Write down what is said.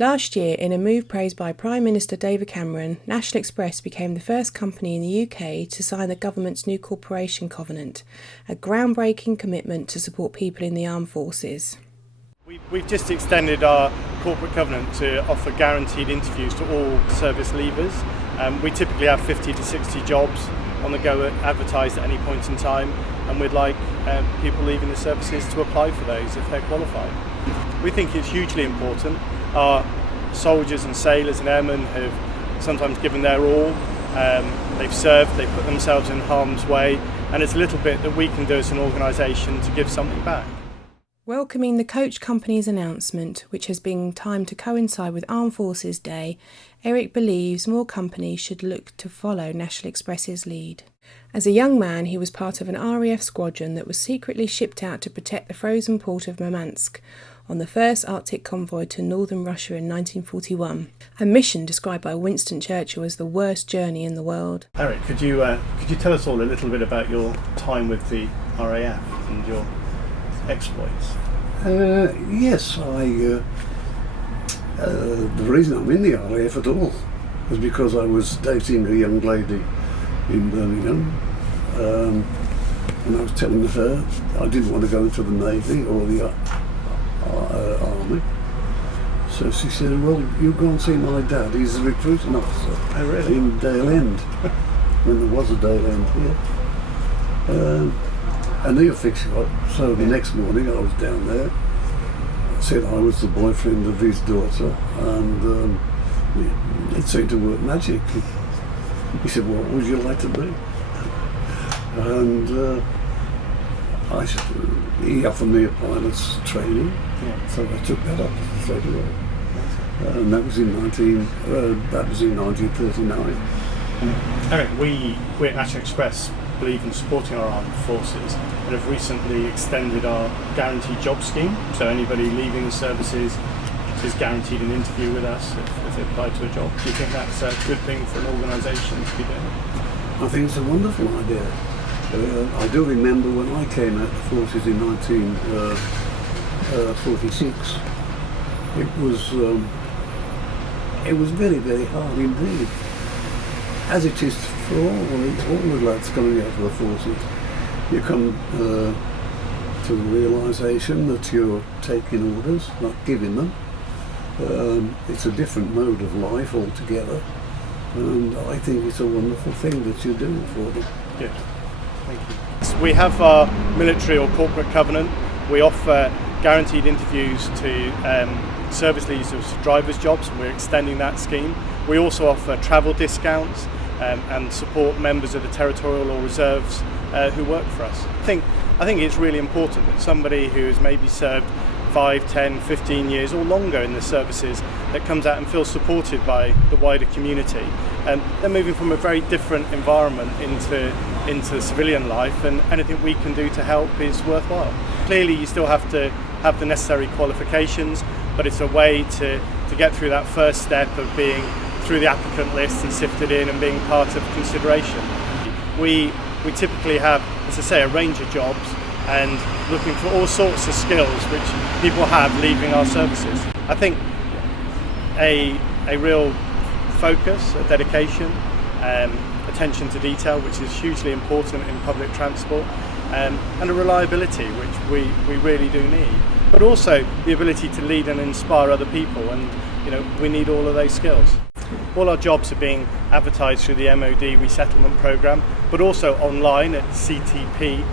Last year, in a move praised by Prime Minister David Cameron, National Express became the first company in the UK to sign the government's new corporation covenant, a groundbreaking commitment to support people in the armed forces. We've just extended our corporate covenant to offer guaranteed interviews to all service leavers. We typically have 50 to 60 jobs on the go advertised at any point in time, and we'd like people leaving the services to apply for those if they're qualified. We think it's hugely important. Our soldiers and sailors and airmen have sometimes given their all. They've served, they've put themselves in harm's way, and it's a little bit that we can do as an organisation to give something back. Welcoming the coach company's announcement, which has been timed to coincide with Armed Forces Day, Eric believes more companies should look to follow National Express's lead. As a young man, he was part of an RAF squadron that was secretly shipped out to protect the frozen port of Murmansk on the first Arctic convoy to northern Russia in 1941, a mission described by Winston Churchill as the worst journey in the world. Eric, could you tell us all a little bit about your time with the RAF and your exploits? Yes, the reason I'm in the RAF at all was because I was dating a young lady in Birmingham, and I was telling her I didn't want to go into the Navy or the Army. So she said, well, you go and see my dad, he's a recruiting officer. Oh, really? In Dale End, when there was a Dale End here. And he'll fix you up. So the next morning I was down there, said I was the boyfriend of his daughter, and it seemed to work magic. He said, what would you like to be? And he offered me a pilot's training, so I took that up straight away. And that was in 1939. Eric, we at National Express believe in supporting our armed forces and have recently extended our guaranteed job scheme. So anybody leaving the services is guaranteed an interview with us if they apply to a job. Do you think that's a good thing for an organisation to be doing? I think it's a wonderful idea. I do remember when I came out of the forces in 1946, it was very, very hard indeed. As it is for all the lads coming out of the forces. You come to the realisation that you're taking orders, not giving them. It's a different mode of life altogether, and I think it's a wonderful thing that you're doing for them. Good, thank you. We have our military or corporate covenant. We offer guaranteed interviews to service leaders of drivers' jobs, and we're extending that scheme. We also offer travel discounts and support members of the territorial or reserves who work for us. I think it's really important that somebody who has maybe served 5, 10, 15 years or longer in the services that comes out and feels supported by the wider community. They're moving from a very different environment into civilian life, and anything we can do to help is worthwhile. Clearly you still have to have the necessary qualifications, but it's a way to get through that first step of being through the applicant list and sifted in and being part of consideration. We typically have, as I say, a range of jobs and looking for all sorts of skills which people have leaving our services. I think a real focus, a dedication, attention to detail, which is hugely important in public transport, and a reliability, which we really do need. But also the ability to lead and inspire other people, and we need all of those skills. All our jobs are being advertised through the MOD resettlement programme, but also online at ctp.org.uk.